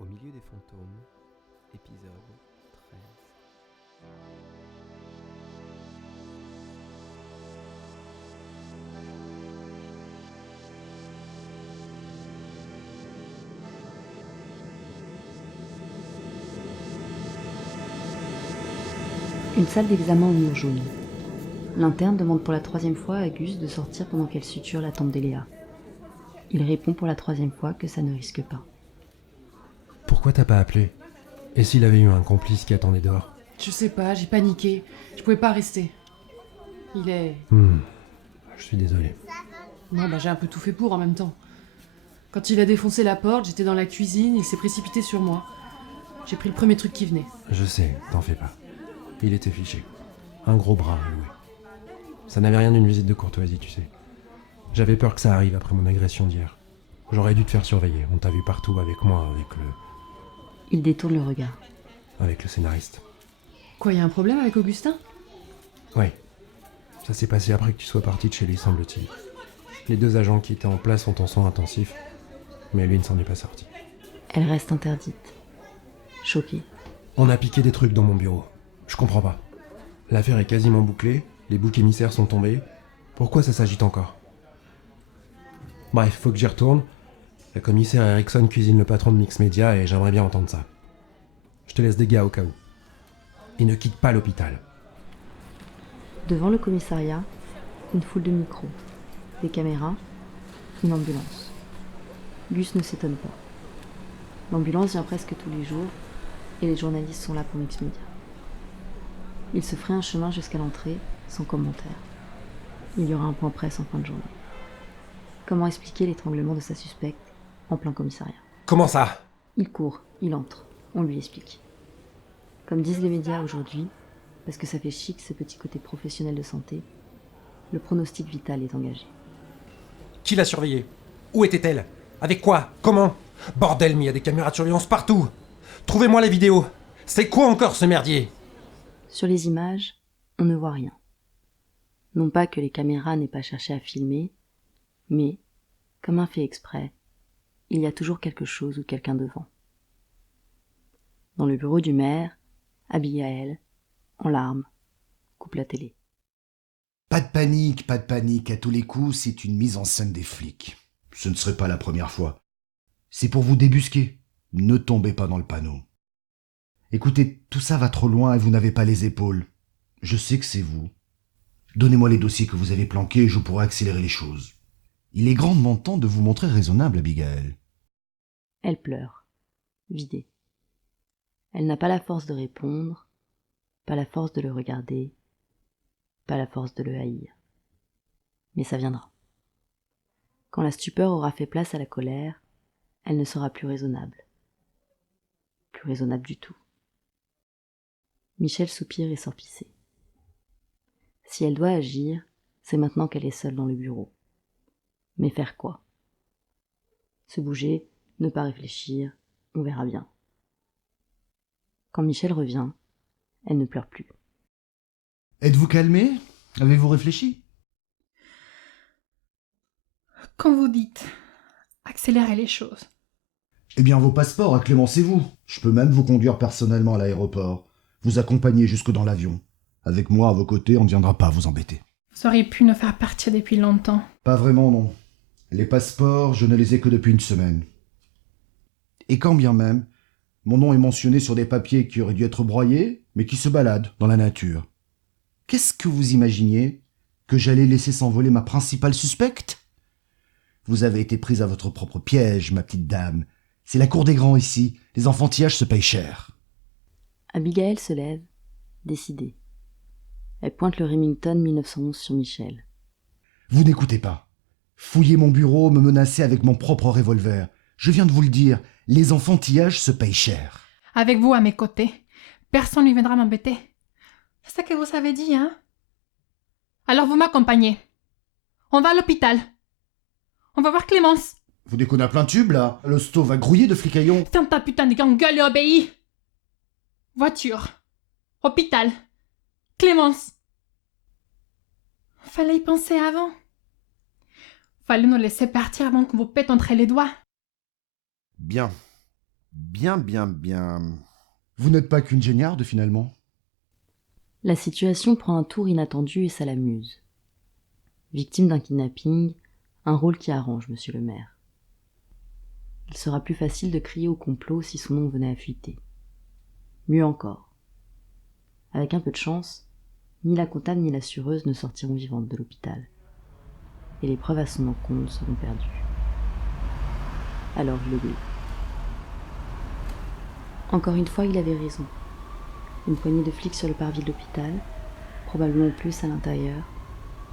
Au milieu des fantômes, épisode 13. Une salle d'examen au mur jaune. L'interne demande pour la 3e fois à Gus de sortir pendant qu'elle suture la tempe d'Eléa. Il répond pour la 3e fois que ça ne risque pas. Pourquoi t'as pas appelé? Et s'il avait eu un complice qui attendait dehors? Je sais pas, j'ai paniqué. Je pouvais pas rester. Il est... Je suis désolé. Non, j'ai un peu tout fait pour en même temps. Quand il a défoncé la porte, j'étais dans la cuisine, il s'est précipité sur moi. J'ai pris le premier truc qui venait. Je sais, t'en fais pas. Il était fiché. Un gros bras à louer. Ça n'avait rien d'une visite de courtoisie, tu sais. J'avais peur que ça arrive après mon agression d'hier. J'aurais dû te faire surveiller. On t'a vu partout avec moi, Il détourne le regard. avec le scénariste. Quoi, y a un problème avec Augustin? Ouais. Ça s'est passé après que tu sois parti de chez lui, semble-t-il. Les 2 agents qui étaient en place sont en soins intensifs, mais lui ne s'en est pas sorti. Elle reste interdite. Choquée. On a piqué des trucs dans mon bureau. Je comprends pas. L'affaire est quasiment bouclée, les boucs émissaires sont tombés. Pourquoi ça s'agite encore? Bref, faut que j'y retourne. La commissaire Erickson cuisine le patron de Mix Media et j'aimerais bien entendre ça. Je te laisse des gars au cas où. Et ne quitte pas l'hôpital. Devant le commissariat, une foule de micros, des caméras, une ambulance. Gus ne s'étonne pas. L'ambulance vient presque tous les jours et les journalistes sont là pour Mix Media. Il se ferait un chemin jusqu'à l'entrée, sans commentaire. Il y aura un point presse en fin de journée. Comment expliquer l'étranglement de sa suspecte en plein commissariat? Comment ça? Il court, il entre, on lui explique. Comme disent les médias aujourd'hui, parce que ça fait chic ce petit côté professionnel de santé, le pronostic vital est engagé. Qui l'a surveillée? Où était-elle? Avec quoi? Comment? Bordel, mais il y a des caméras de surveillance partout! Trouvez-moi les vidéos! C'est quoi encore ce merdier? Sur les images, on ne voit rien. Non pas que les caméras n'aient pas cherché à filmer, mais, comme un fait exprès, il y a toujours quelque chose ou quelqu'un devant. Dans le bureau du maire, Abigail, en larmes, coupe la télé. Pas de panique, à tous les coups, c'est une mise en scène des flics. Ce ne serait pas la première fois. C'est pour vous débusquer. Ne tombez pas dans le panneau. Écoutez, tout ça va trop loin et vous n'avez pas les épaules. Je sais que c'est vous. Donnez-moi les dossiers que vous avez planqués et je pourrai accélérer les choses. Il est grandement temps de vous montrer raisonnable, Abigail. Elle pleure, vidée. Elle n'a pas la force de répondre, pas la force de le regarder, pas la force de le haïr. Mais ça viendra. Quand la stupeur aura fait place à la colère, elle ne sera plus raisonnable. Plus raisonnable du tout. Michel soupire et sort pisser. Si elle doit agir, c'est maintenant qu'elle est seule dans le bureau. Mais faire quoi? Se bouger, ne pas réfléchir, on verra bien. Quand Michel revient, elle ne pleure plus. Êtes-vous calmé? Avez-vous réfléchi? Quand vous dites accélérer les choses, Eh bien, vos passeports, acclémencez-vous. Je peux même vous conduire personnellement à l'aéroport. Vous accompagner jusque dans l'avion. Avec moi à vos côtés, on ne viendra pas vous embêter. vous auriez pu nous faire partir depuis longtemps. Pas vraiment, non. Les passeports, je ne les ai que depuis une semaine. Et quand bien même, mon nom est mentionné sur des papiers qui auraient dû être broyés, mais qui se baladent dans la nature. Qu'est-ce que vous imaginiez? Que j'allais laisser s'envoler ma principale suspecte? Vous avez été prise à votre propre piège, ma petite dame. C'est la cour des grands ici. Les enfantillages se payent cher. Abigail se lève, décidée. Elle pointe le Remington 1911 sur Michel. Vous n'écoutez pas. Fouillez mon bureau, me menacer avec mon propre revolver. Je viens de vous le dire, les enfantillages se payent cher. Avec vous à mes côtés, personne ne viendra m'embêter. C'est ça que vous avez dit, hein? Alors vous m'accompagnez. On va à l'hôpital. On va voir Clémence. Vous déconnez à plein tube, là. L'hosto va grouiller de flicaillons. Ferme ta putain de gueule et obéis. Voiture. Hôpital. Clémence. Fallait y penser avant. Fallait nous laisser partir avant qu'on vous pète entre les doigts. Bien. Bien, bien, bien. Vous n'êtes pas qu'une géniarde, finalement. La situation prend un tour inattendu et ça l'amuse. Victime d'un kidnapping, un rôle qui arrange monsieur le maire. Il sera plus facile de crier au complot si son nom venait à fuiter. Mieux encore. Avec un peu de chance, ni la comptable ni l'assureuse ne sortiront vivantes de l'hôpital. Et les preuves à son encontre seront perdues. Alors il obéit. Encore une fois, il avait raison. Une poignée de flics sur le parvis de l'hôpital, probablement plus à l'intérieur,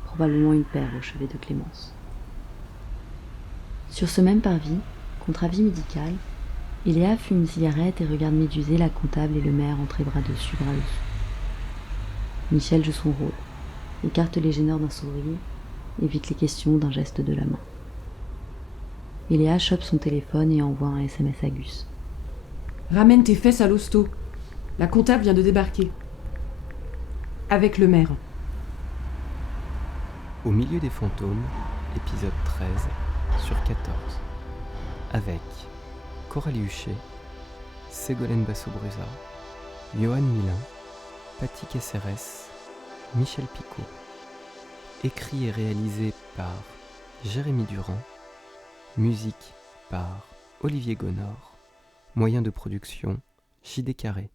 probablement une paire au chevet de Clémence. Sur ce même parvis, contre avis médical, Iléa fume une cigarette et regarde médusée la comptable et le maire entrer bras dessus, bras dessous. Michel joue son rôle, écarte les gêneurs d'un sourire, évite les questions d'un geste de la main. Iléa chope son téléphone et envoie un SMS à Gus. Ramène tes fesses à l'hosto. La comptable vient de débarquer. Avec le maire. Au milieu des fantômes, épisode 13 sur 14. Avec Coralie Huchet, Ségolène Basso-Brusa, Johan Milin, Paty Caceres, Michel Picot. Écrit et réalisé par Jérémy Durand. Musique par Olivier Gonor. Moyen de production JD Carré.